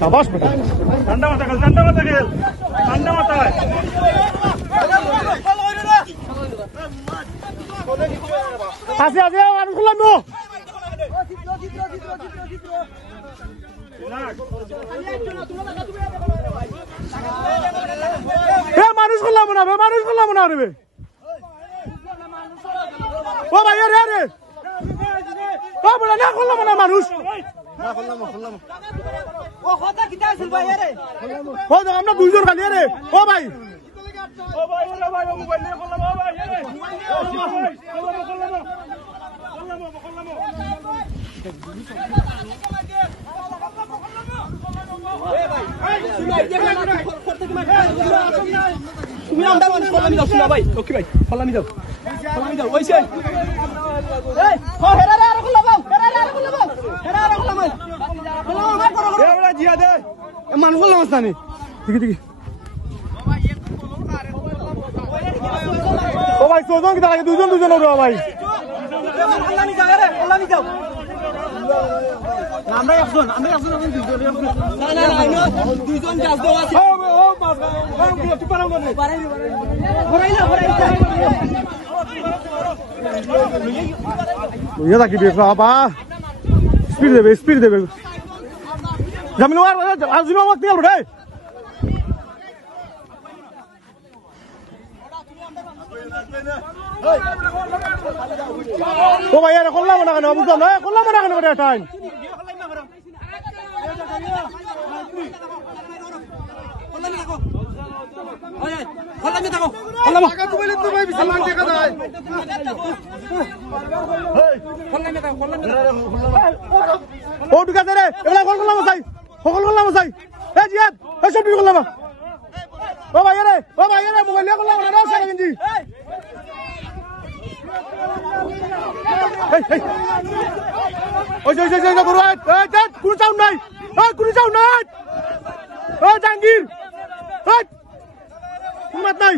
शाबाश बेटा ठंडा मत खेल ठंडा मत खेल ठंडा मत आसे आसे मानुष खुल्लाम नो ए मानुष खुल्लाम ना रे ओ भाई रे ओ बड़ा ना खुल्लाम ना मानुष না খুললাম ও কথা কিটা আছিল ভাই আরে ও তো আমরা দুইজন খালি আরে ও ভাই ও মোবাইল নিয়ে খুললাম ও ভাই আরে তুমি আমরা খুললাম দাও শুনা ভাই ওকে ভাই খুললাম দাও ওইছে এই ও হেরা রে আর খুললাম মানুষ নানি দেখি ও ভাই চোজন কি লাগে দুজন হবে ভাই আমরা একজন দুইজন স্পিড দেবে জামিল আজিম আমাকে নিয়ে রে ও ভাই আরে করলাম না কেন বুঝলাম না করলাম না কেন এটা টাইম ও ঠিক আছে রে এগুলা করলাম চাই এ জিয়াদ এই সব করলাম ও ভাই রে মোবাইল নিয়ে করলাম না সারা গেঞ্জি ওই কোনো চাউন নাই জাহাঙ্গীর নাই